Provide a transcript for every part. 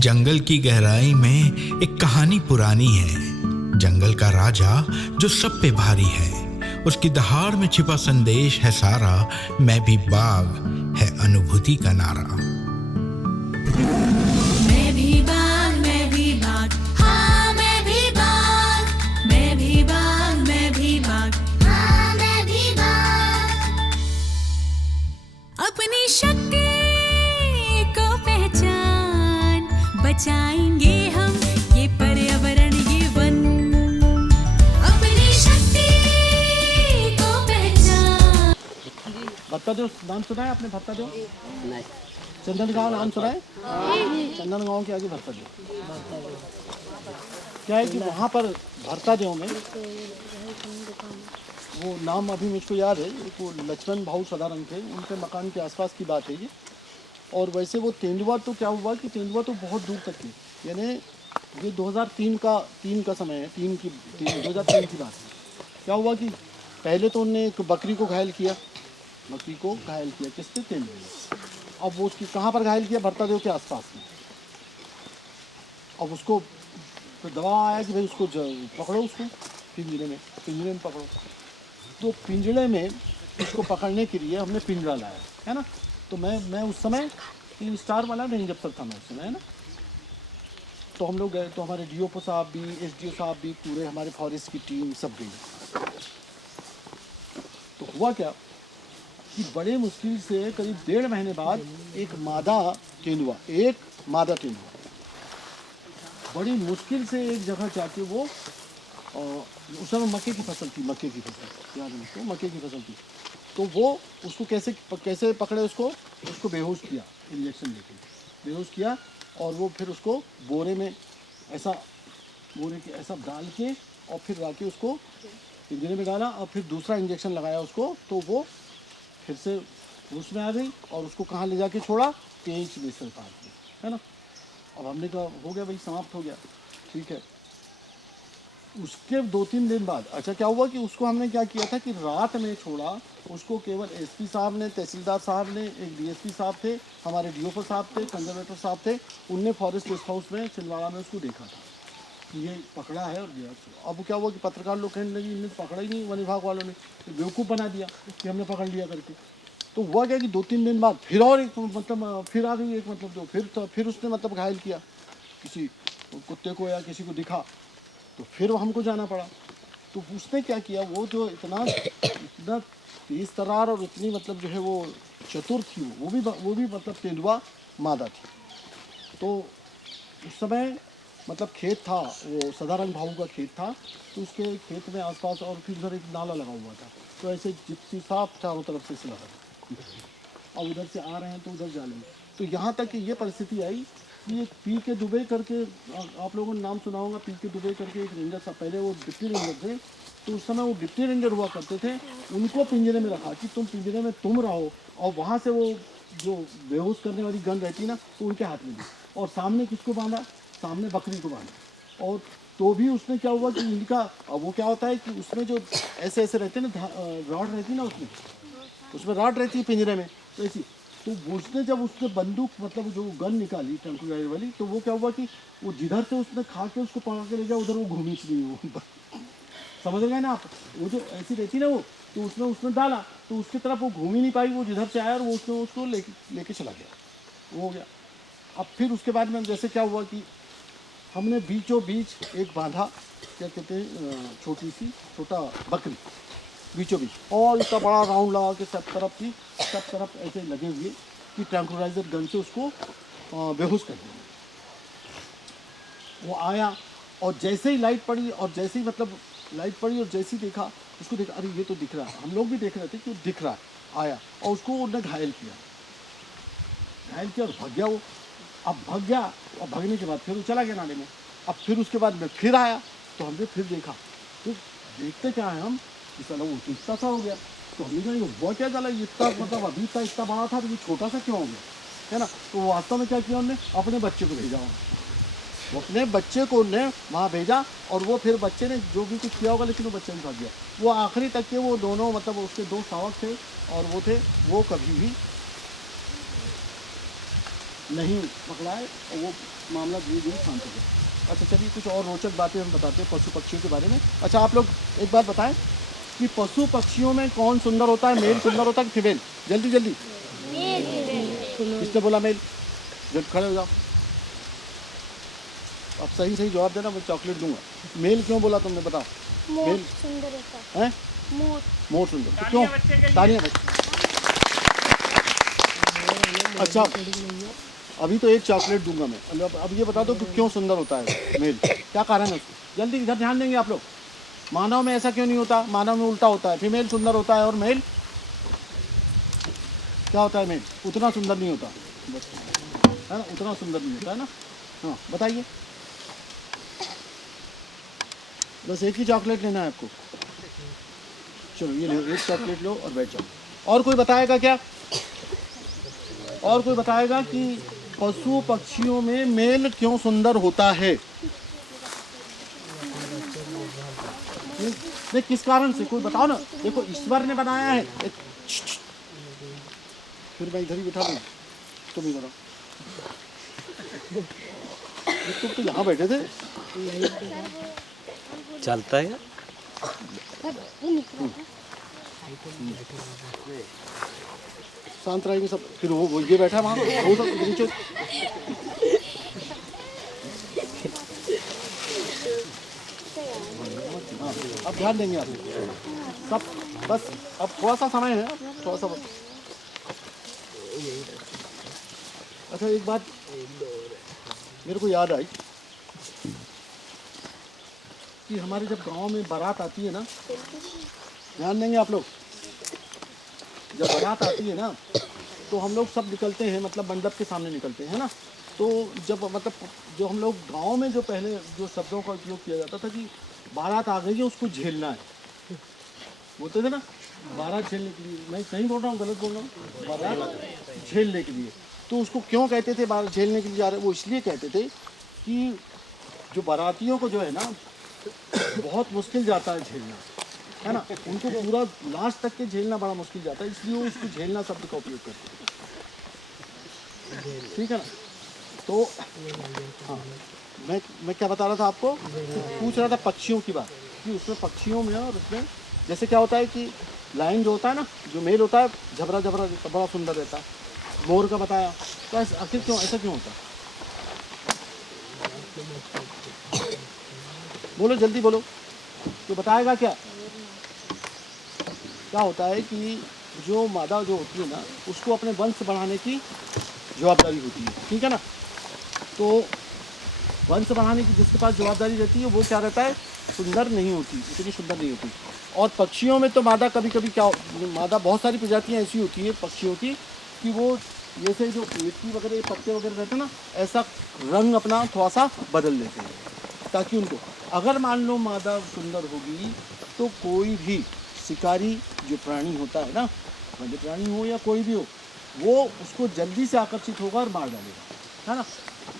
जंगल की गहराई में एक कहानी पुरानी है। जंगल का राजा जो सब पे भारी है, उसकी दहाड़ में छिपा संदेश है सारा। मैं भी बाघ है अनुभूति का नारा। मैं भी बाघ, मैं भी बाघ, हाँ मैं भी बाघ, मैं भी बाघ, मैं भी बाघ, हाँ मैं भी बाघ। अपनी शक्ति को पहचान, बचाएंगे हम ये पर्यावरण, ये वन। अपनी शक्ति को पहचान। भत्ता देव नाम सुना है आपने? भत्ता देव नहीं। चंदन गांव नाम सुना है? चंदन गांव के आगे भरता देव। क्या है कि वहाँ पर भरता देव में वो नाम अभी मुझको याद है, वो लक्ष्मण भाऊ सदारंग थे, उनके मकान के आसपास की बात है ये। और वैसे वो तेंदुआ तो क्या हुआ कि तेंदुआ तो बहुत दूर तक थी, यानी ये 2003 का समय है, 2003 की बात है। क्या हुआ कि पहले तो उनने एक बकरी को घायल किया, किससे? तेंदुए ने। अब वो उसकी कहाँ पर घायल किया? भरता देव के आसपास में। अब उसको फिर दबाव आया कि भाई उसको पकड़ो, उसको पिंजरे में पकड़ो। तो पिंजरे में उसको पकड़ने के लिए हमने पिंजरा लाया, है ना। तो मैं उस समय 3 स्टार वाला रेंजर पर था मैं उस समय, है ना। तो हम लोग गए, तो हमारे डीओपो साहब भी, एसडीओ साहब भी, पूरे हमारे फॉरेस्ट की टीम सब गई। तो हुआ क्या कि बड़े मुश्किल से करीब 1.5 महीने बाद एक मादा तेंदुआ बड़ी मुश्किल से एक जगह जाके वो उस समय मक्के की फसल थी, याद है उसको, मक्के की फसल थी। तो वो उसको कैसे पकड़े, उसको बेहोश किया, इंजेक्शन देके बेहोश किया। और वो फिर उसको बोरे के ऐसा डाल के और फिर लाके उसको पिंजरे में डाला और फिर दूसरा इंजेक्शन लगाया उसको। तो वो फिर से होश में आ गई और उसको कहाँ ले जाके छोड़ा? पेंच में से उतार दिया, है ना। अब हमने कहा हो गया भाई, समाप्त हो गया, ठीक है। उसके 2-3 दिन बाद अच्छा क्या हुआ कि उसको हमने क्या किया था कि रात में छोड़ा उसको। केवल एसपी साहब ने, तहसीलदार साहब ने, एक डीएसपी साहब थे, हमारे डीओपो साहब थे, कंजर्वेटर साहब थे, उनने फॉरेस्ट गेस्ट हाउस में छिंदवाड़ा में उसको देखा था कि ये पकड़ा है और गया। अब क्या हुआ कि पत्रकार लोग कहने लगे इन्हें पकड़ा ही नहीं, वन विभाग वालों ने बेवकूफ़ बना दिया कि हमने पकड़ लिया करके। तो हुआ क्या कि 2-3 दिन बाद फिर और एक फिर आ गई एक तो फिर उसने घायल किया किसी कुत्ते को या किसी को दिखा, तो फिर हमको जाना पड़ा। तो उसने क्या किया, वो जो इतना तेज तरार और इतनी जो है वो चतुर थी, वो भी तेंदुआ मादा थी। तो उस समय खेत था, वो सदारंग भाऊ का खेत था, तो उसके खेत में आसपास और फिर उधर एक नाला लगा हुआ था। तो ऐसे जिप्सी साफ चारों तरफ से लगा और उधर से आ रहे हैं तो उधर जा लेंगे। तो यहाँ तक ये परिस्थिति आई कि ये पी के दुबे करके, आप लोगों ने नाम सुना होगा, पी के दुबे करके एक रेंजर था, पहले वो डिप्टी रेंजर थे। तो उस समय वो डिप्टी रेंजर हुआ करते थे, उनको पिंजरे में रखा कि तुम पिंजरे में तुम रहो, और वहाँ से वो जो बेहोश करने वाली गन रहती ना, तो उनके हाथ में दी, और सामने किसको बांधा? सामने बकरी को बांधा। और तो भी उसमें क्या हुआ कि इनका, वो क्या होता है कि उसमें जो ऐसे रहते ना, रॉड रहती ना, उसमें रॉड रहती है पिंजरे में, तो ऐसी। तो उसने जब उसने बंदूक जो गन निकाली ट्रंकुलाइजर वाली, तो वो क्या हुआ कि वो जिधर से उसने खा के उसको पकड़ के ले गया, उधर वो घूमी चली वो समझ गए ना आप? वो जो ऐसी रहती ना वो, तो उसने डाला, तो उसकी तरफ वो घूम ही नहीं पाई, वो जिधर से आया और वो उसको लेके चला गया, वो हो गया। अब फिर उसके बाद में जैसे क्या हुआ कि हमने बीचों बीच एक बांधा, क्या कहते हैं, छोटा बकरी बीचों बीच, और इतना बड़ा राउंड लगा के सब तरफ ऐसे लगे हुए कि ट्रैंकुलाइजर गन से उसको बेहोश कर दिया। वो आया और जैसे ही लाइट पड़ी और जैसे ही देखा, उसको देखा, अरे ये तो दिख रहा है, हम लोग भी देख रहे थे कि दिख रहा है, आया और उसको उन्होंने घायल किया और भाग गया वो। अब भाग गया और भागने के बाद फिर वो चला गया नाले में। अब फिर उसके बाद में फिर आया, तो हमने फिर देखा, तो देखते क्या है हम, साला वो इतना सा हो गया। तो हमने कहा वो क्या चला, इतना अभी तक इतना बड़ा था, तो ये छोटा सा क्यों हो गया, है ना। तो वास्तव में क्या किया उन्होंने, अपने बच्चे को भेजा, वो अपने बच्चे को उन्होंने वहाँ भेजा, और वो फिर बच्चे ने जो भी कुछ किया होगा, लेकिन वो बच्चे ने भाग गया। वो आखिरी तक के वो दोनों उसके 2 शावक थे, और वो कभी भी नहीं पकड़ा है और वो मामला धीरे धीरे शांत हो गया। अच्छा चलिए कुछ और रोचक बातें हम बताते हैं पशु पक्षियों के बारे में। अच्छा आप लोग एक बात बताएं कि पशु पक्षियों में कौन सुंदर होता है, मेल सुंदर होता है कि फीमेल? जल्दी जल्दी किसने बोला मेल? जल्दी खड़े हो जाओ, अब सही सही जवाब देना, मैं चॉकलेट दूंगा। मेल क्यों बोला तुमने, बताओ? मोर मेल सुंदर होता है, है। मोर मोर सुंदर, तो क्यों? तालियां बच्चे। अच्छा अभी तो एक चॉकलेट दूंगा मैं, अब ये बता दो कि क्यों सुंदर होता है मेल, क्या कारण है उसको? जल्दी इधर ध्यान देंगे आप लोग। मानव में ऐसा क्यों नहीं होता? मानव में उल्टा होता है, फीमेल सुंदर होता है और मेल क्या होता है? मेल उतना सुंदर नहीं होता, है ना, उतना सुंदर नहीं होता है ना। हाँ बताइए, बस एक ही चॉकलेट लेना है आपको। चलो ये लो, एक चॉकलेट लो और बैठ जाओ। और कोई बताएगा क्या? और कोई बताएगा कि पशु पक्षियों में मेल क्यों सुंदर होता है? नहीं किस कारण से, कोई बताओ ना। देखो ईश्वर ने बनाया है फिर मैं इधर ही बिठा दूँ, तुम ही बताओ। तुम तो यहाँ बैठे थे। चलता है शांत रहेंगे सब, फिर वो ये बैठा वहाँ, वो सब नीचे। हाँ अब ध्यान देंगे आप सब, बस अब थोड़ा सा समय है, थोड़ा सा। अच्छा एक बात मेरे को याद आई कि हमारे जब गांव में बारात आती है ना, ध्यान देंगे आप लोग, जब बारात आती है ना तो हम लोग सब निकलते हैं, मतलब मंडप के सामने निकलते हैं ना। तो जब मतलब जो हम लोग गांव में जो पहले जो शब्दों का उपयोग किया जाता था कि बारात आ गई है उसको झेलना है, बोलते थे ना बारात झेलने के लिए। मैं सही बोल रहा हूँ गलत बोल रहा हूँ? बारात झेलने के लिए। तो उसको क्यों कहते थे बारात झेलने के लिए जा रहे? वो इसलिए कहते थे कि जो बारातियों को जो है ना बहुत मुश्किल जाता है झेलना, है ना, उनको पूरा लास्ट तक के झेलना बड़ा मुश्किल जाता है, इसलिए वो उसको झेलना शब्द का उपयोग करते हैं। ठीक है ना। तो हाँ मैं क्या बता रहा था आपको, पूछ रहा था पक्षियों की बात, कि उसमें पक्षियों में और उसमें जैसे क्या होता है कि लाइन जो होता है ना, जो मेल होता है झबरा झबरा बड़ा सुंदर रहता है। मोर का बताया, तो आखिर क्यों ऐसा क्यों होता है? बोलो जल्दी बोलो, तो बताएगा क्या? क्या होता है कि जो मादा जो होती है ना उसको अपने वंश बढ़ाने की जवाबदारी होती है, ठीक है ना। तो वंश बढ़ाने की जिसके पास जवाबदारी रहती है वो क्या रहता है, सुंदर नहीं होती, इतनी सुंदर नहीं होती। और पक्षियों में तो मादा कभी कभी क्या, मादा बहुत सारी प्रजातियां ऐसी होती है पक्षियों की कि वो जैसे जो मिट्टी वगैरह पत्ते वगैरह रहते हैं ना, ऐसा रंग अपना थोड़ा सा बदल देते हैं, ताकि उनको, अगर मान लो मादा सुंदर होगी तो कोई भी शिकारी जो प्राणी होता है ना, वन्य प्राणी हो या कोई भी हो, वो उसको जल्दी से आकर्षित होगा और मार डालेगा, है ना।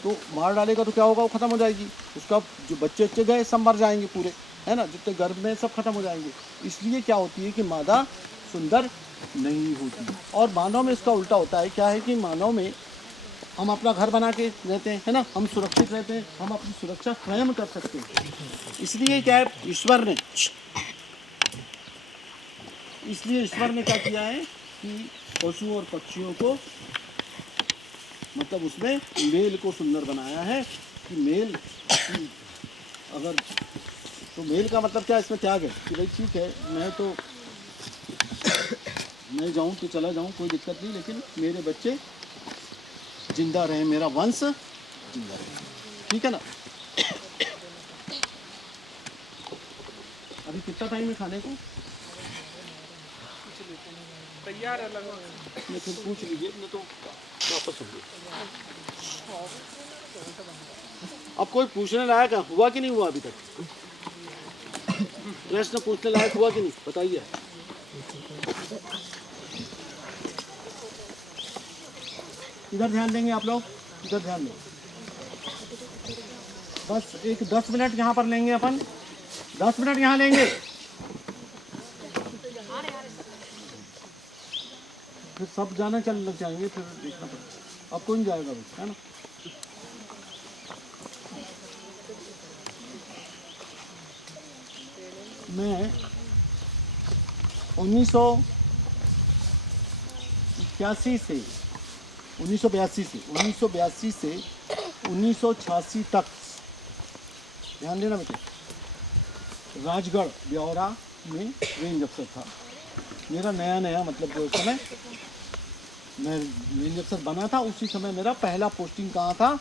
तो मार डालेगा तो क्या होगा, वो ख़त्म हो जाएगी, उसका जो बच्चे बच्चे गए सब मर जाएंगे पूरे, है ना, जितने गर्भ में सब खत्म हो जाएंगे। इसलिए क्या होती है कि मादा सुंदर नहीं होती। और मानव में इसका उल्टा होता है, क्या है कि मानव में हम अपना घर बना के रहते हैं, है ना, हम सुरक्षित रहते हैं, हम अपनी सुरक्षा स्वयं कर सकते हैं। इसलिए क्या है, ईश्वर ने क्या किया है कि पशु और पक्षियों को, मतलब उसमें मेल को सुंदर बनाया है कि मेल अगर, तो मेल का मतलब क्या, इसमें त्याग है कि भाई ठीक है मैं जाऊं तो चला जाऊं, कोई दिक्कत नहीं, लेकिन मेरे बच्चे जिंदा रहें, मेरा वंश जिंदा रहे, ठीक है ना। अभी कितना टाइम है खाने को? तैयार है लगभग, लेकिन पूछ लीजिए, नहीं तो वापस होंगे। अब कोई पूछने लायक हुआ कि नहीं हुआ अभी तक? प्रश्न पूछने लायक हुआ कि नहीं, बताइए। इधर ध्यान देंगे आप लोग, इधर ध्यान दें, बस एक 10 मिनट यहाँ पर लेंगे अपन, 10 मिनट यहाँ लेंगे, फिर सब जाना चल लग जाएंगे, फिर देखना पड़ेगा। अब कौन जाएगा बस, है ना। मैं 1982 से 1986 तक, ध्यान देना बेटे, राजगढ़ ब्यौरा में रेंज अफसर था। मेरा नया मतलब जो समय मैं रेंज अफसर बना था, उसी समय मेरा पहला पोस्टिंग कहाँ था,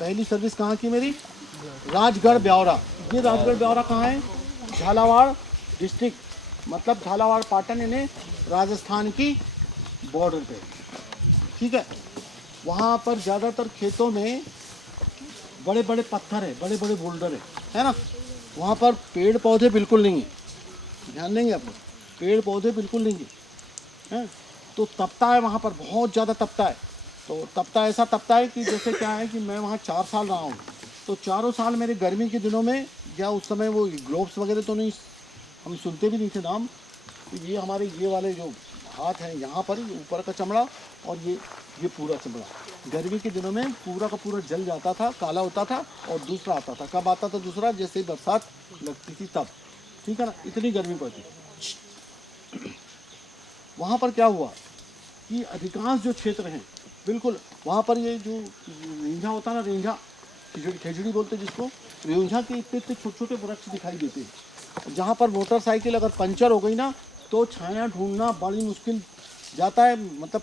पहली सर्विस कहाँ की मेरी, राजगढ़ ब्यौरा। ये राजगढ़ ब्यौरा कहाँ है, झालावाड़ डिस्ट्रिक्ट, मतलब झालावाड़ पाटन यानी राजस्थान की बॉर्डर पे, ठीक है। वहाँ पर ज़्यादातर खेतों में बड़े बड़े पत्थर है, बड़े बड़े बोल्डर है ना। वहाँ पर पेड़ पौधे बिल्कुल नहीं है, ध्यान देंगे आप लोग, पेड़ पौधे बिल्कुल नहीं है। तो तपता है वहाँ पर, बहुत ज़्यादा तपता है। तो तपता ऐसा तपता है कि जैसे क्या है कि मैं वहाँ 4 साल रहा हूँ, तो चारों साल मेरे गर्मी के दिनों में, या उस समय वो ग्लोव्स वगैरह तो नहीं, हम सुनते भी नहीं थे नाम। तो ये हमारे ये वाले जो हाथ हैं, यहाँ पर ऊपर का चमड़ा और ये पूरा चमड़ा गर्मी के दिनों में पूरा का पूरा जल जाता था, काला होता था। और दूसरा आता था, कब आता था दूसरा, जैसे ही बरसात लगती थी तब, ठीक है ना, इतनी गर्मी पड़ती। वहाँ पर क्या हुआ कि अधिकांश जो क्षेत्र हैं बिल्कुल, वहाँ पर ये जो रेंझा होता है ना, रेंझा खेजड़ी बोलते जिसको, रेंझा के इतने इतने छोटे छोटे वृक्ष दिखाई देते हैं। जहाँ पर मोटरसाइकिल अगर पंचर हो गई ना, तो छाया ढूंढना बड़ी मुश्किल जाता है। मतलब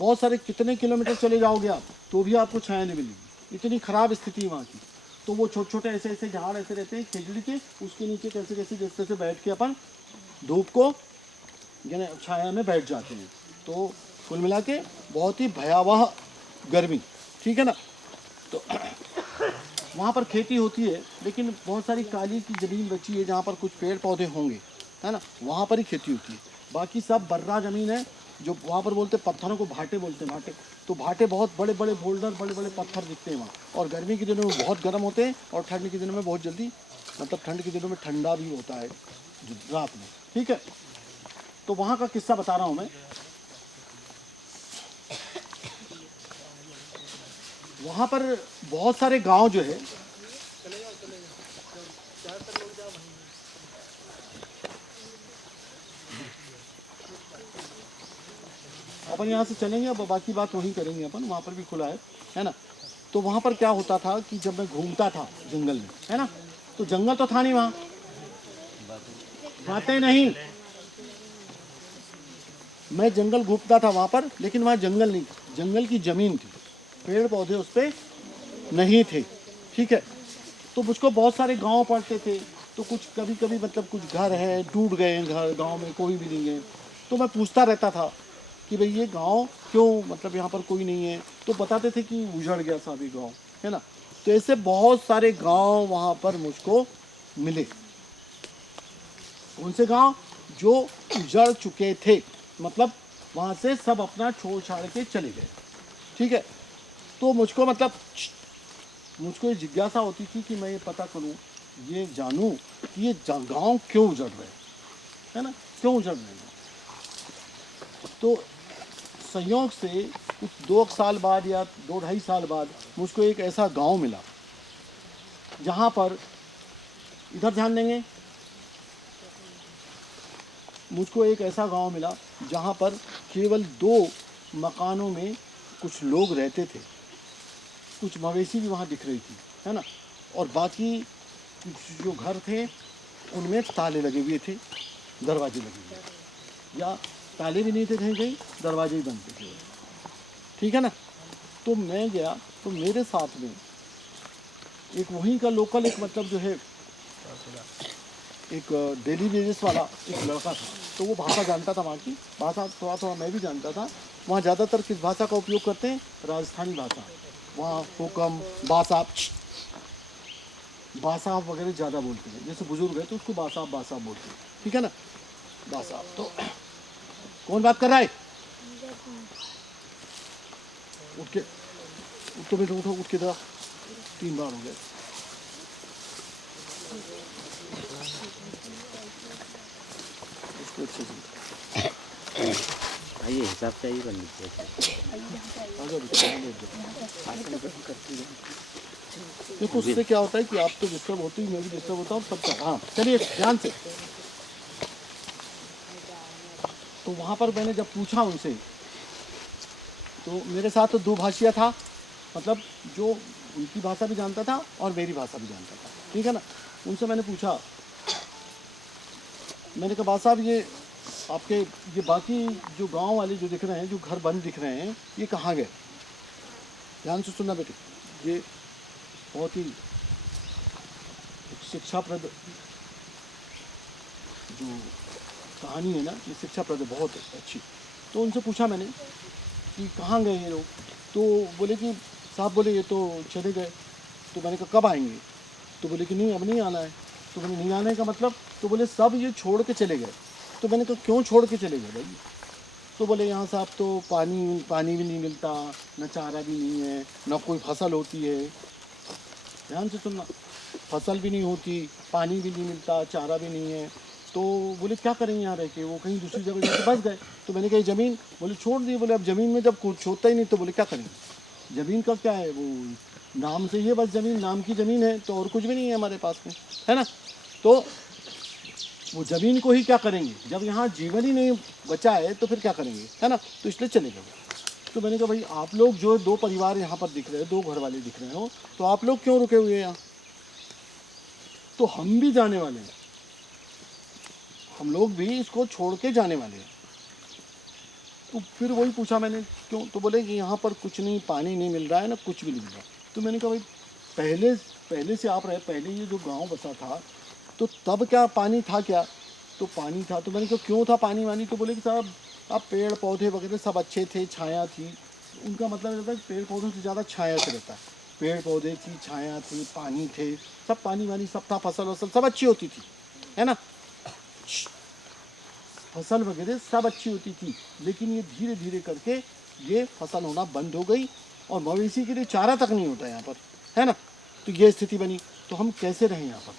बहुत सारे कितने किलोमीटर चले जाओगे आप, तो भी आपको छाया नहीं मिलेगी, इतनी ख़राब स्थिति है वहाँ की। तो वो छोटे छोटे ऐसे ऐसे झाड़ ऐसे रहते हैं खेजड़ी के, उसके नीचे कैसे कैसे जैसे जैसे बैठ के अपन धूप को यानी छाया में बैठ जाते हैं। तो कुल मिला के बहुत ही भयावह गर्मी, ठीक है ना। तो वहाँ पर खेती होती है, लेकिन बहुत सारी काली की ज़मीन बची है जहाँ पर कुछ पेड़ पौधे होंगे, है ना, वहाँ पर ही खेती होती है। बाकी सब बर्रा ज़मीन है, जो वहाँ पर बोलते पत्थरों को भाटे बोलते हैं, भाटे। तो भाटे बहुत बड़े बड़े बोल्डर, बड़े बड़े पत्थर दिखते हैं वहाँ। और गर्मी के दिनों में बहुत गर्म होते हैं, और ठंड के दिनों में बहुत जल्दी, मतलब ठंड के दिनों में ठंडा भी होता है रात में, ठीक है। तो वहाँ का किस्सा बता रहा हूँ मैं। वहाँ पर बहुत सारे गांव जो है, अपन यहाँ से चलेंगे, अब बाकी बात वहीं करेंगे अपन, वहाँ पर भी खुला है ना। तो वहाँ पर क्या होता था कि जब मैं घूमता था जंगल में, है ना, तो जंगल तो था नहीं वहाँ, बातें नहीं, मैं जंगल घूमता था वहाँ पर, लेकिन वहाँ जंगल नहीं, जंगल की ज़मीन थी, पेड़ पौधे उस पर नहीं थे, ठीक है। तो मुझको बहुत सारे गांव पड़ते थे, तो कुछ कभी कभी मतलब कुछ घर है टूट गए हैं, घर गांव में कोई भी नहीं है। तो मैं पूछता रहता था कि भाई ये गांव क्यों, मतलब यहाँ पर कोई नहीं है। तो बताते थे कि उजड़ गया था अभी गाँव, है ना। तो ऐसे बहुत सारे गाँव वहाँ पर मुझको मिले। कौन से गाँव, जो उजड़ चुके थे, मतलब वहाँ से सब अपना छोड़ छाड़ के चले गए, ठीक है। तो मुझको मतलब मुझको ये जिज्ञासा होती थी कि मैं ये पता करूं, ये जानूं कि ये गांव क्यों उजड़ रहे हैं, है ना, क्यों उजड़ रहे हैं। तो संयोग से कुछ 2 साल बाद या 2-2.5 साल बाद मुझको एक ऐसा गांव मिला जहां पर, इधर ध्यान देंगे, मुझको एक ऐसा गांव मिला जहां पर केवल 2 मकानों में कुछ लोग रहते थे, कुछ मवेशी भी वहाँ दिख रही थी, है ना। और बाकी कुछ जो घर थे उनमें ताले लगे हुए थे, दरवाजे लगे हुए, या ताले भी नहीं थे कहीं कहीं, दरवाजे ही बंद थे, ठीक है ना। तो मैं गया, तो मेरे साथ में एक वहीं का लोकल, एक मतलब जो है एक डेली बेसिस वाला एक लड़का था। तो वो भाषा जानता था, वहाँ की भाषा थोड़ा थोड़ा मैं भी जानता था। वहाँ ज़्यादातर किस भाषा का उपयोग करते हैं, राजस्थानी भाषा। वहाँ हुक्म, बासाब, बासाब वगैरह ज़्यादा बोलते हैं। जैसे बुजुर्ग है तो उसको बासाब बासाब बोलते हैं, ठीक है ना, बासाब। तो कौन बात कर रहा है, उठ के, उठ तो बेटा उठो, उठ के 3 बार हो गए। उसको अच्छे से ये हिसाब से ही बन लीजिए। आगे बढ़ो, देखो उससे क्या होता है कि आप तो डिस्टर्ब होते ही, मैं भी डिस्टर्ब होता हूँ सबका। हाँ चलिए ध्यान से। तो वहाँ पर मैंने जब पूछा उनसे, तो मेरे साथ तो दो भाषिया था, मतलब जो उनकी भाषा भी जानता था और मेरी भाषा भी जानता था, ठीक है ना। उनसे मैंने पूछा, मैंने कहा बात साहब ये आपके ये बाकी जो गांव वाले जो दिख रहे हैं, जो घर बंद दिख रहे हैं, ये कहाँ गए? ध्यान से सुनना बेटे, ये बहुत ही शिक्षाप्रद जो कहानी है ना, ये शिक्षाप्रद है, बहुत अच्छी। तो उनसे पूछा मैंने कि कहाँ गए ये लोग? तो बोले कि साहब बोले ये तो चले गए। तो मैंने कहा कब आएंगे? तो बोले कि नहीं अब नहीं आना है। तो बोले नहीं आने का मतलब? तो बोले सब ये छोड़ के चले गए। तो मैंने कहा क्यों छोड़ के चले गए भाई? तो बोले यहाँ साहब तो पानी भी नहीं मिलता, न चारा भी नहीं है, न कोई फसल होती है। ध्यान से सुनना, फसल भी नहीं होती, पानी भी नहीं मिलता, चारा भी नहीं है। तो बोले क्या करेंगे यहाँ रह के? वो कहीं दूसरी जगह जाके बस गए। तो मैंने कहा ज़मीन? बोले छोड़ दी। बोले अब ज़मीन में जब कुछ होता ही नहीं तो बोले क्या करेंगे? ज़मीन का क्या है, वो नाम से ही है बस, ज़मीन नाम की ज़मीन है, तो और कुछ भी नहीं है हमारे पास में, है ना। तो वो ज़मीन को ही क्या करेंगे, जब यहाँ जीवन ही नहीं बचा है तो फिर क्या करेंगे, है ना। तो इसलिए चले गए। तो मैंने कहा भाई आप लोग जो दो परिवार यहाँ पर दिख रहे हैं, दो घर वाले दिख रहे हो, तो आप लोग क्यों रुके हुए हैं यहाँ? तो हम भी जाने वाले हैं, हम लोग भी इसको छोड़ के जाने वाले हैं। तो फिर वही पूछा मैंने क्यों? तो बोले कि यहाँ पर कुछ नहीं, पानी नहीं मिल रहा है ना, कुछ भी नहीं मिल रहा। तो मैंने कहा भाई पहले से आप रहे, पहले ये जो गांव बसा था तो तब क्या पानी था क्या? तो पानी था। तो मैंने कहा क्यों था पानी वानी? तो बोले कि साहब आप पेड़ पौधे वगैरह सब अच्छे थे, छाया थी। उनका मतलब रहता है पेड़ पौधों से ज़्यादा छाया से रहता है। पेड़ पौधे थी, छाया थी, पानी थे, सब पानी वानी सब था, फसल वसल सब अच्छी होती थी, है ना, फसल वगैरह सब अच्छी होती थी। लेकिन ये धीरे धीरे करके ये फसल होना बंद हो गई और मवेशी के लिए चारा तक नहीं होता यहाँ पर, है ना। तो ये स्थिति बनी। तो हम कैसे रहें यहाँ पर,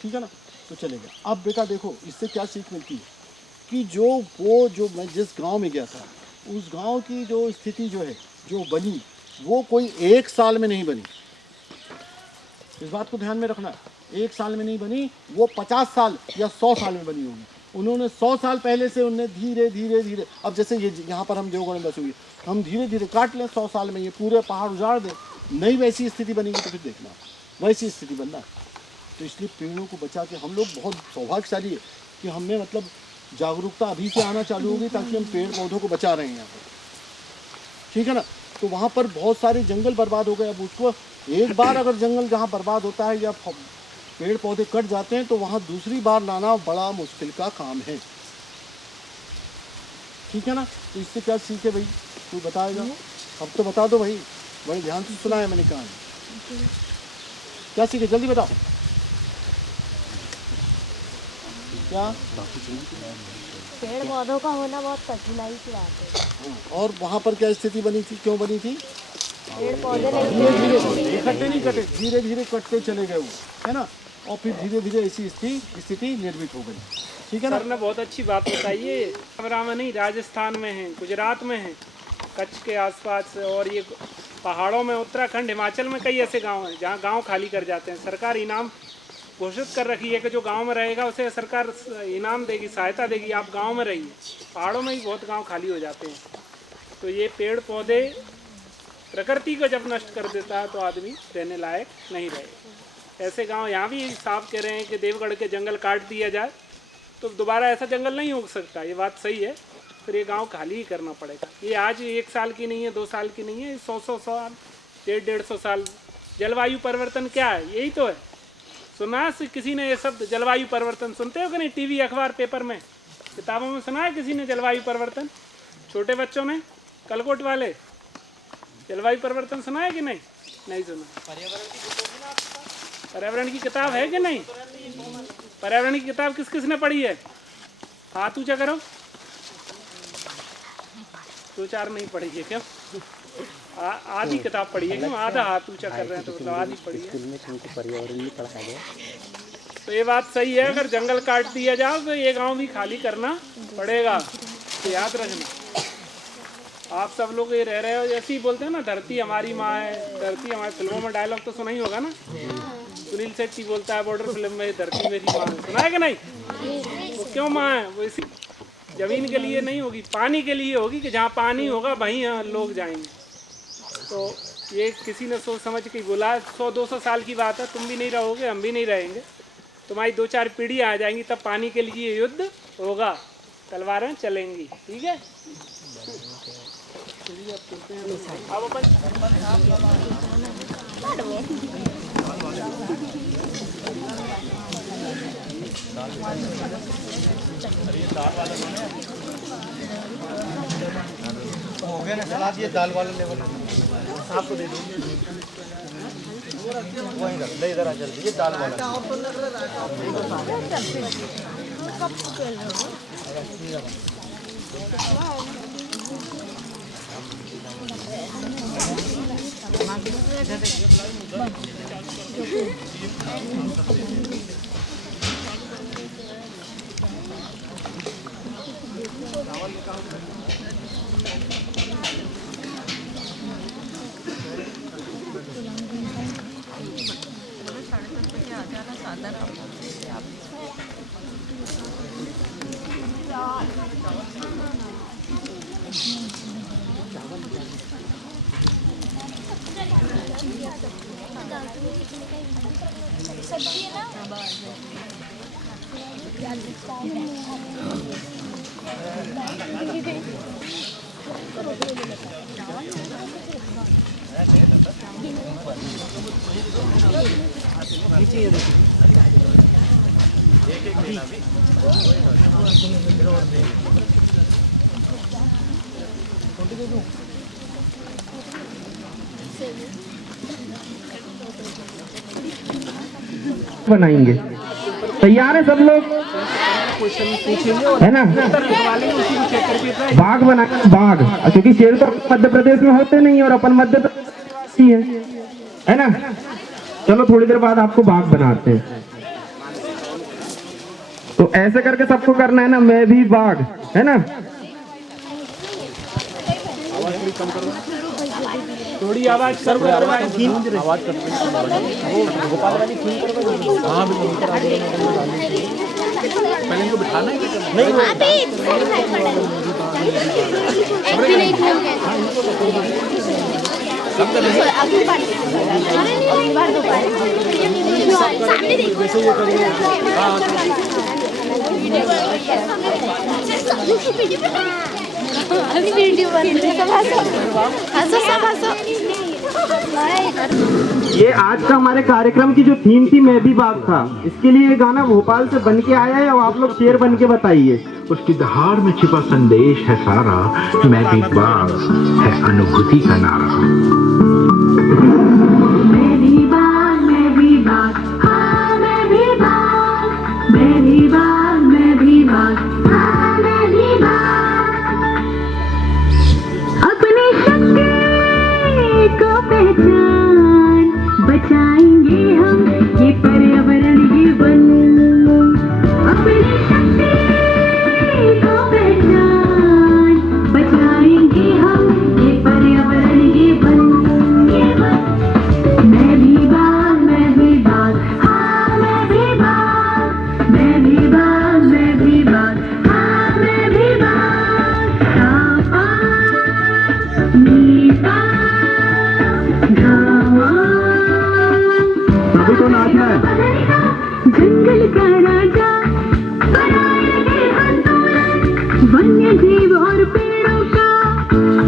ठीक है ना। तो चलेगा। अब बेटा देखो इससे क्या सीख मिलती है कि जो मैं जिस गांव में गया था, उस गांव की जो स्थिति जो है, जो बनी, वो कोई एक साल में नहीं बनी। इस बात को ध्यान में रखना, एक साल में नहीं बनी, वो 50 साल या 100 साल में बनी होगी। उन्होंने 100 साल पहले से उन्हें धीरे धीरे धीरे, अब जैसे ये यहाँ पर हम देवगढ़ में बसे हुए, हम धीरे धीरे काट लें, 100 साल में ये पूरे पहाड़ उजाड़ दें, नहीं वैसी स्थिति बनेगी तो फिर देखना वैसी स्थिति बनना। तो इसलिए पेड़ों को बचा के हम लोग बहुत सौभाग्यशाली है कि हमें मतलब जागरूकता अभी से आना चालू होगी, ताकि हम पेड़ पौधों को बचा रहे हैं यहाँ पर, ठीक है ना। तो वहाँ पर बहुत सारे जंगल बर्बाद हो गए। अब उसको एक बार अगर जंगल जहाँ बर्बाद होता है या पेड़ पौधे कट जाते हैं तो वहाँ दूसरी बार लाना बड़ा मुश्किल का काम है, ठीक है ना। तो इससे क्या सीखे भाई, तू बताएगा? अब तो बता दो भाई, बड़े ध्यान से सुना है मैंने कहा। क्या सीखे, जल्दी बताओ। क्या? पेड़ पौधों का होना बहुत कठिनाई की बात है। और वहाँ पर क्या स्थिति बनी थी, क्यों बनी थी? पेड़ पौधे धीरे धीरे इकट्ठे नहीं कटे, धीरे धीरे कटते चले गए वो, है ना। और फिर धीरे धीरे ऐसी स्थिति निर्मित हो गई, ठीक है ना। सर ने बहुत अच्छी बात बताई है। कैमरा में नहीं, राजस्थान में है, गुजरात में है, कच्छ के आसपास, और ये पहाड़ों में, उत्तराखंड, हिमाचल में कई ऐसे गांव हैं जहां गांव खाली कर जाते हैं। सरकार इनाम घोषित कर रखी है कि जो गांव में रहेगा उसे सरकार इनाम देगी, सहायता देगी, आप गांव में रहिए। पहाड़ों में ही बहुत गांव खाली हो जाते हैं। तो ये पेड़ पौधे प्रकृति को जब नष्ट कर देता है तो आदमी रहने लायक नहीं रहे। ऐसे गांव यहाँ भी साफ कह रहे हैं कि देवगढ़ के जंगल काट दिया जाए तो दोबारा ऐसा जंगल नहीं हो सकता, ये बात सही है। फिर ये गांव खाली ही करना पड़ेगा। ये आज 1 साल की नहीं है, 2 साल की नहीं है, 100 साल, 150 साल। जलवायु परिवर्तन क्या है? यही तो है। सुना किसी ने ये शब्द जलवायु परिवर्तन? सुनते हो कि नहीं? टीवी, अखबार, पेपर में, किताबों में सुना है किसी ने जलवायु परिवर्तन? छोटे बच्चों ने, कलकोट वाले, जलवायु परिवर्तन सुना है कि नहीं? नहीं सुना। पर्यावरण की किताब है कि नहीं? पर्यावरण की किताब किस किस ने पढ़ी है? हाथ ऊंचा करो। 2-4 नहीं पढ़ी है क्या? आधी किताब पढ़ी है क्यों? आधा हाथ ऊंचा कर रहे हैं तो मतलब आधी पढ़ी है। पर्यावरण नहीं पढ़ाया गया। तो ये बात सही है, अगर जंगल काट दिया जाए तो ये गांव भी खाली करना पड़ेगा, तो याद रखना। आप सब लोग ये रह रहे हो जैसे ही बोलते हैं ना, धरती हमारी माँ है, धरती हमारी, फिल्मों में डायलॉग तो सुना ही होगा ना, सुनील शेट्टी बोलता है बॉर्डर फिल्म में, धरती मेरी माँ है, सुना है कि नहीं? वो क्यों माँ है? वो इसी जमीन के लिए नहीं होगी, पानी के लिए होगी, कि जहाँ पानी होगा वहीं लोग जाएंगे। तो ये किसी ने सोच समझ के बोला, 100-200 साल की बात है, तुम भी नहीं रहोगे, हम भी नहीं रहेंगे, तुम्हारी 2-4 पीढ़ियाँ आ जाएंगी, तब पानी के लिए युद्ध होगा, तलवारें चलेंगी। ठीक है, अब अपन हो गया ना सलाद, ये दाल वाला लेवल आपको दे दूँगी, वहीं रख ले, इधर आ जल्दी, ये दाल वाला बनाएंगे। तैयार है सब लोग, है ना? बाघ बना, बाघ, क्योंकि शेर तो मध्य प्रदेश में होते नहीं और अपन मध्य प्रदेश ही है ना? चलो थोड़ी देर बाद आपको बाघ बनाते हैं। तो ऐसे करके सबको करना है ना, मैं भी बाघ, है ना? थोड़ी आवाज कर, आवाज करते हैं गोपाल वाली थीम करो। हाँ पहले इनको बिठाना है ये आज का हमारे कार्यक्रम की जो थीम थी मैं भी बाघ था, इसके लिए ये गाना भोपाल से बन के आया है और आप लोग शेर बन के बताइए। उसकी दहाड़ में छिपा संदेश है सारा, मैं भी बाघ है अनुभूति का नारा। मैं भी बाघ, मैं भी बाघ, हाँ मैं भी बाघ, मैं भी बाघ, मैं भी बाघ, हाँ मैं भी बाघ। अपनी शक्ति को पहचान, बचाएंगे हम ये पर्यावरण ये वन। अपनी शक्ति को पहचान, बचाएंगे हम ये पर्यावरण ये वन। मैं भी बाघ, मैं भी बाघ, हाँ मैं भी बाघ, मैं भी बाघ, मैं भी बाघ, हाँ मैं भी बाघ। कापा, नीपा, घावा, सभी को नाचना है। जंगल का राजा बनाए रखे संतुलन, वन्य जीव और पेड़ों का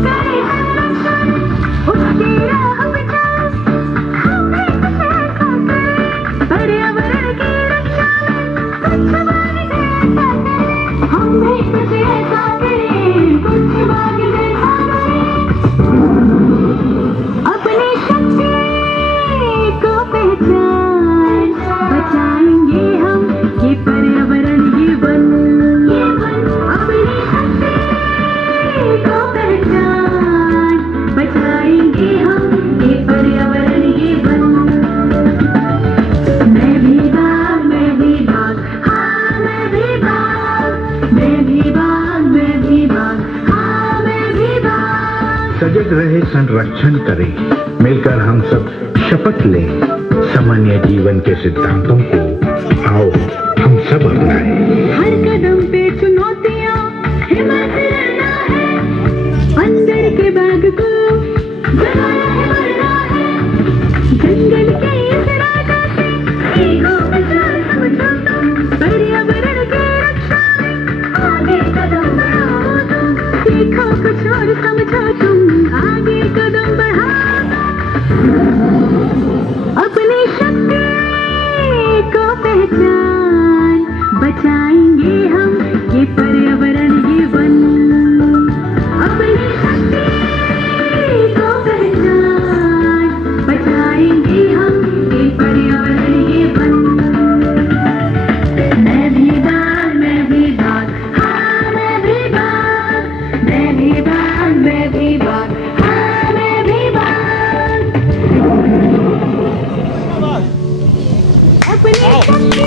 करे संरक्षण। उसकी राह पे चल, हम एक ऐसा करें, पर्यावरण की रक्षा में कुछ बाग जैसा करें। हम एक ऐसा करें, कुछ बाग जैसा करें। अपनी शक्ति को पहचान, बचाएंगे हम ये पर्यावरण ये वन। अपनी शक्ति को पहचान, बचाएंगे हम ये पर्यावरण ये वन। मैं भी बाघ, मैं भी बाघ, हाँ मैं भी बाघ, मैं भी बाघ, मैं भी बाघ, हाँ मैं भी बाघ। सुरक्षित रहे, संरक्षण करें। मिलकर हम सब शपथ लें सामान्य जीवन के सिद्धांतों को आओ हम सब अपनाएं। हर कदम पे चुनौतियां, हिम्मत रहना है, अंदर के बाग को जगाना है, बढ़ना है, जंगल के इस राजा से सीखो विचार समझो तुम, पर्यावरण की रक्षा में आगे कदम बढ़ाओ तुम, सीखो कुछ और समझो तुम, आगे कदम बढ़ाओ तुम, अपनी शक्ति को पहचान, बचाएंगे हम ये पर्यावरण ये वन, अपनी शक्ति को पहचान, बचाएंगे हम ये पर्यावरण ये वन। मैं भी बाघ, हाँ मैं भी बाघ, मैं भी बाघ, हाँ मैं भी बाघ, अपनी शक्ति।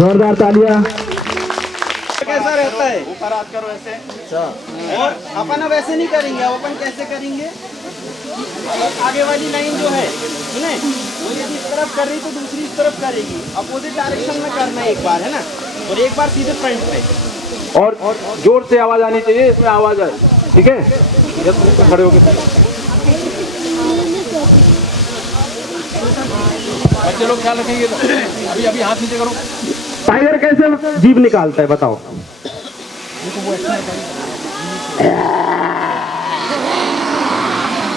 जोरदार तालियां। कैसा रहता है ऊपर हाथ करो ऐसे। और अपन अब ऐसे नहीं करेंगे, अब अपन कैसे करेंगे, आगे वाली लाइन जो है सुने, वो यदि इस तरफ कर रही तो दूसरी इस तरफ करेगी, अपोजिट डायरेक्शन में करना है एक बार, है ना, और एक बार सीधे फ्रंट पे। और जोर से आवाज आनी चाहिए, इसमें आवाज आए, ठीक है। खड़े होके बच्चे लोग ख्याल रखेंगे। अभी अभी हाथ नीचे करो। टाइगर कैसे जीभ निकालता है बताओ।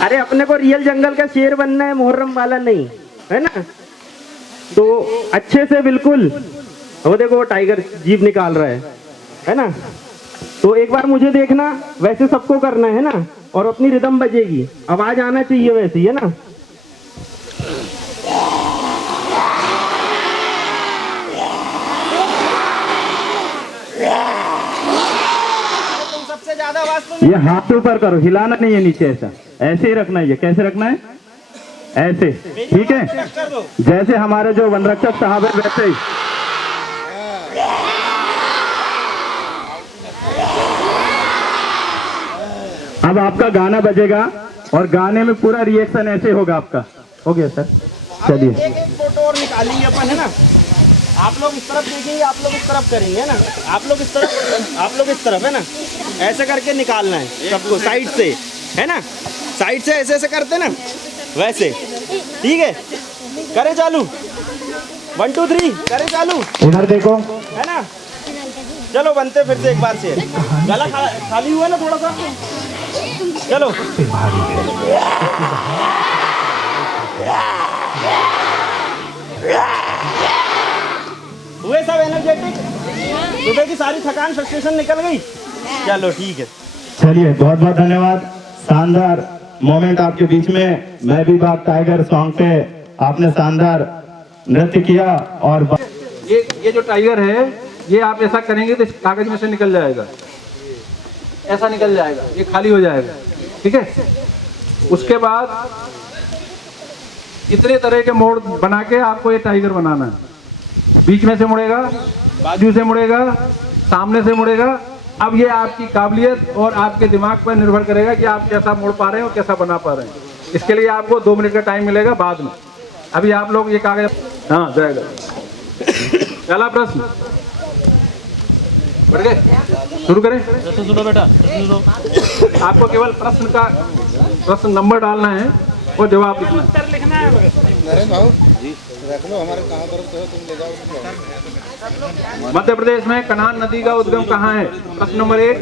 अरे अपने को रियल जंगल का शेर बनना है, मुहर्रम वाला नहीं, है ना। तो अच्छे से बिल्कुल, वो देखो वो टाइगर जीभ निकाल रहा है ना। तो एक बार मुझे देखना, वैसे सबको करना है ना, और अपनी रिदम बजेगी, आवाज आना चाहिए वैसे ही, है ना। सबसे ज्यादा आवाज तुम। ये हाथ ऊपर करो, हिलाना नहीं है नीचे, ऐसा ऐसे ही रखना है। ये कैसे रखना है, ऐसे, ठीक है। जैसे हमारे जो वन रक्षक साहब है वैसे ही। अब आपका गाना बजेगा और गाने में पूरा रिएक्शन ऐसे होगा आपका। हो गया सर, चलिए। एक एक फोटो और निकालेंगे अपन, है ना। आप लोग इस तरफ देखेंगे, आप लोग इस तरफ करेंगे, है ना। आप लोग इस तरफ, आप लोग इस तरफ, है ना। ऐसे करके निकालना है सबको, साइड से, है ना। साइड से ऐसे ऐसे करते ना, वैसे, ठीक है। करें चालू, 1 2 3 करें चालू, इधर देखो, है ना। चलो बनते फिर से एक बार से। गला खाली हुआ ना थोड़ा सा, चलो। हुए सब एनर्जेटिक, सुबह की सारी थकान फ्रस्ट्रेशन निकल गई। चलो ठीक है। चलिए बहुत बहुत धन्यवाद। शानदार मोमेंट आपके बीच में। मैं भी बात टाइगर सॉन्ग पे आपने शानदार नृत्य किया। और ये जो टाइगर है, ये आप ऐसा करेंगे तो इस कागज में से निकल जाएगा, ऐसा निकल जाएगा, ये खाली हो जाएगा, ठीक है। उसके बाद इतने तरह के मोड़ बना के आपको ये टाइगर बनाना है। बीच में से मुड़ेगा, बाजू से मुड़ेगा, सामने से मुड़ेगा। अब ये आपकी काबिलियत और आपके दिमाग पर निर्भर करेगा कि आप कैसा मोड़ पा रहे हैं और कैसा बना पा रहे हैं। इसके लिए आपको 2 मिनट का टाइम मिलेगा बाद में। अभी आप लोग ये कागज, हाँ जाएगा। पहला प्रश्न बढ़ गए, शुरू करें। सुनो बेटा, आपको केवल प्रश्न नंबर डालना है और जवाब लिखना है। उत्तर लिखना है बस। मध्य प्रदेश में कनान नदी का उद्गम कहाँ है? प्रश्न नंबर 1।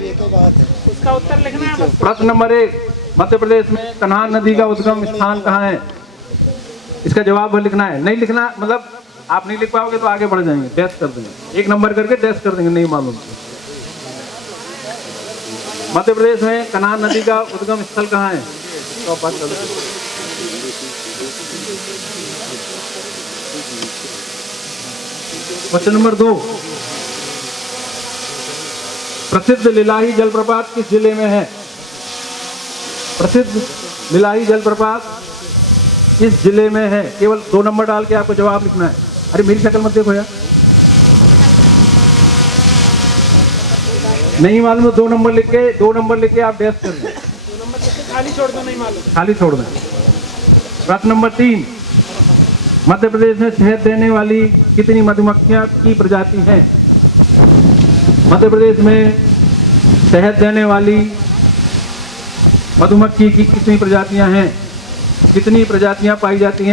उसका उत्तर लिखना है बस। प्रश्न नंबर 1, मध्य प्रदेश में कनान नदी का उद्गम स्थान कहाँ है? इसका जवाब लिखना है। नहीं लिखना मतलब आप नहीं लिख पाओगे तो आगे बढ़ जाएंगे, डैश कर देंगे, 1 नंबर करके डैश कर देंगे, नहीं मालूम। मध्य प्रदेश में कनान नदी का उद्गम स्थल कहाँ है? तो बात कर दो। क्वेश्चन नंबर 2, प्रसिद्ध लिलाही जलप्रपात किस जिले में है? प्रसिद्ध लिलाही जलप्रपात किस जिले में है? केवल 2 नंबर डाल के आपको जवाब लिखना है। अरे मेरी शक्ल मत देखो यार, नहीं मालूम तो 2 नंबर लिख के आप डैश कर दें। ऐसे खाली छोड़ दो, नहीं मालूम। खाली छोड़ दें। प्रश्न नंबर 3, मध्य प्रदेश में शहद देने वाली कितनी मधुमक्खियां की प्रजाति हैं? मध्य प्रदेश में शहद देने वाली मधुमक्खी की कितनी प्रजातियां हैं? कितनी प्रजातियां पाई जाती हैं?